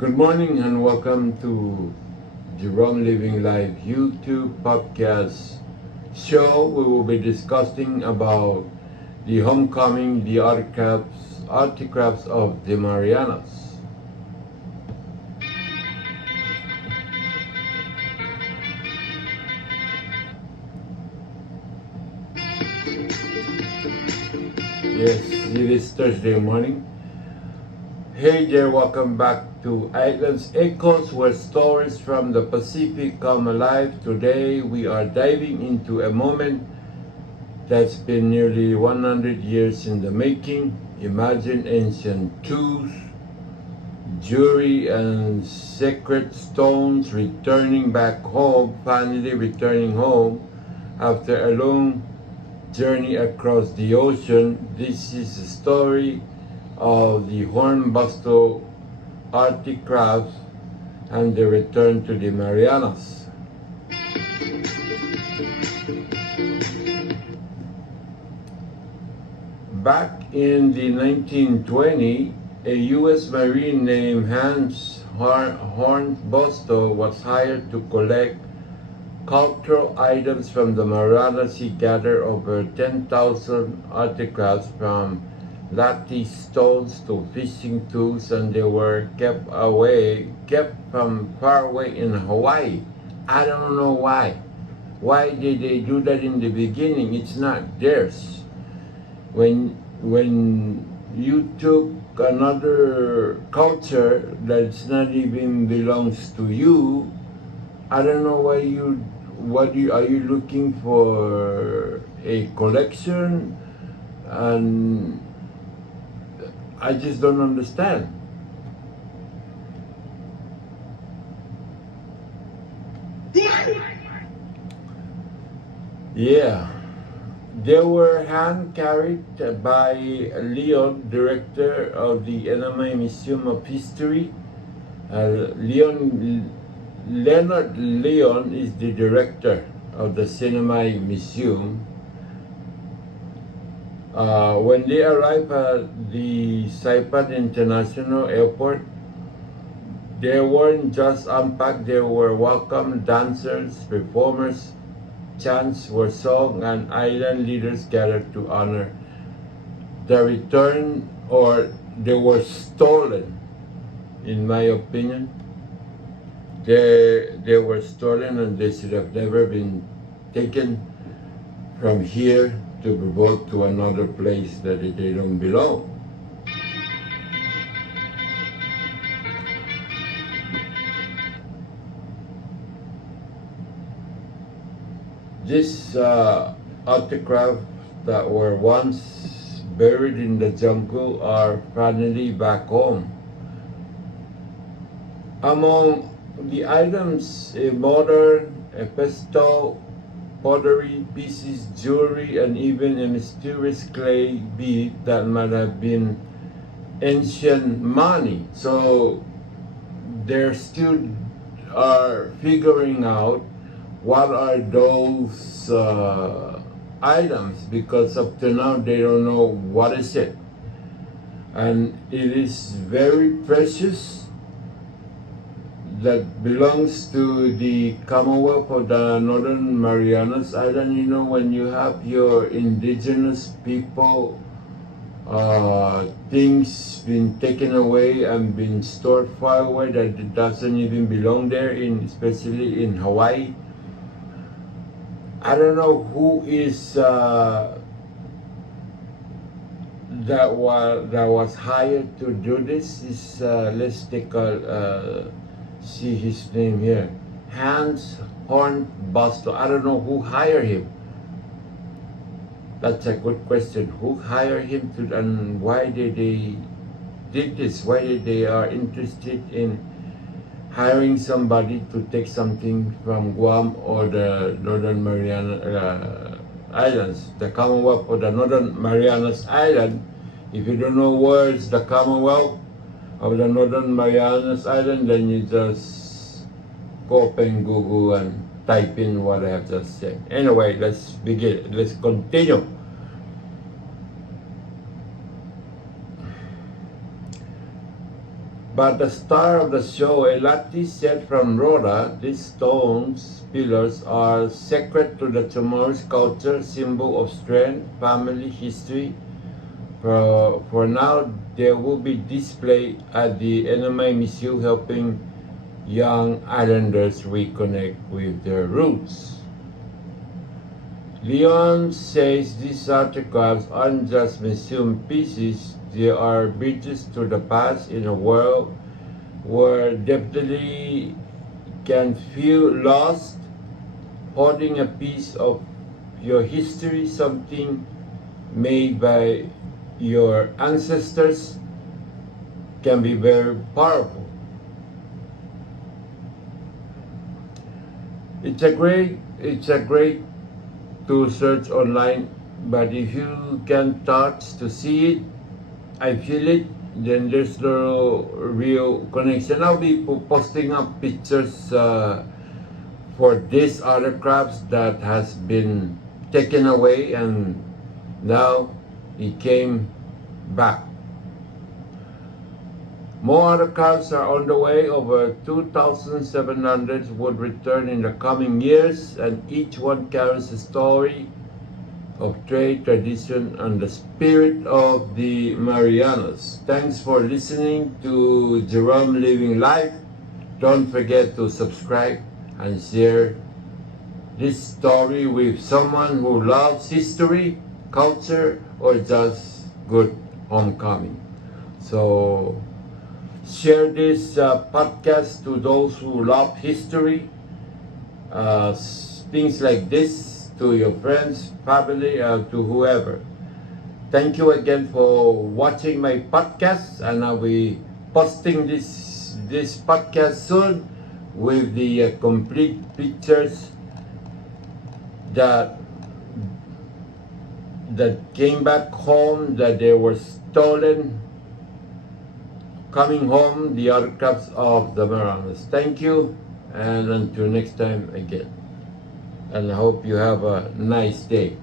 Good morning and welcome to Jerome Living Life YouTube podcast show. We will be discussing about the homecoming, the artifacts of the Marianas. Yes, it is Thursday morning. Hey there, welcome back to Islands Echoes, where stories from the Pacific come alive. Today we are diving into a moment that's been nearly 100 years in the making. Imagine ancient tools, jewelry, and sacred stones returning back home, finally returning home after a long journey across the ocean. This is a story of the Hornbostel artifacts and the return to the Marianas. Back in the 1920s, a U.S. Marine named Hans Hornbostel was hired to collect cultural items from the Marianas. He gathered over 10,000 artifacts from lattice stones to fishing tools, and they were kept from far away in Hawaii. I don't know why. Why did they do that in the beginning? It's not theirs. When you took another culture that's not even belongs to you, I don't know why are you looking for a collection? And I just don't understand. Yeah, they were hand carried by Leon, director of the NMI Museum of History. Leonard Leon is the director of the Cinema Museum. When they arrived at the Saipan International Airport, they weren't just unpacked, they were welcome. Dancers, performers, chants were sung, and island leaders gathered to honor the return, or they were stolen, in my opinion. They were stolen and they should have never been taken from here to be brought to another place that they don't belong. These artifacts that were once buried in the jungle are finally back home. Among the items, a mortar, a pestle, pottery pieces, jewelry, and even a mysterious clay bead that might have been ancient money. So they're still are figuring out what are those items, because up to now they don't know what is it. And it is very precious, that belongs to the Commonwealth of the Northern Marianas Island. You know, when you have your indigenous people, things been taken away and been stored far away that it doesn't even belong there, especially in Hawaii. I don't know who is that was hired to do this. Let's take a see his name here, Hans Hornbostel. I don't know who hired him. That's a good question. Who hired him to, and why did they did this? Why did they are interested in hiring somebody to take something from Guam or the Northern Mariana Islands, the Commonwealth of the Northern Marianas Island? If you don't know where is the Commonwealth of the Northern Marianas Island, then you just go open Google and type in what I have just said. Anyway, let's begin. Let's continue. But the star of the show, a lattice set from Rhoda, these stones pillars are sacred to the Chamorro's culture, symbol of strength, family, history. For now, they will be displayed at the NMI Museum, helping young islanders reconnect with their roots. Leon says these artifacts aren't just museum pieces, they are bridges to the past in a world where definitely can feel lost. Holding a piece of your history, something made by your ancestors, can be very powerful. It's a great to search online, but if you can touch to see it, I feel it, then there's no real connection. I'll be posting up pictures for these other crabs that has been taken away and now it came back. More other crabs are on the way. Over 2,700 would return in the coming years, and each one carries a story of trade, tradition, and the spirit of the Marianas. Thanks for listening to Jerome Living Life. Don't forget to subscribe and share this story with someone who loves history, culture, or just good homecoming. So share this podcast to those who love history, things like this, to your friends, family, to whoever. Thank you again for watching my podcast, and I'll be posting this podcast soon with the complete pictures that came back home, that they were stolen, coming home, the autographs of the Marianas. Thank you, and until next time again. And I hope you have a nice day.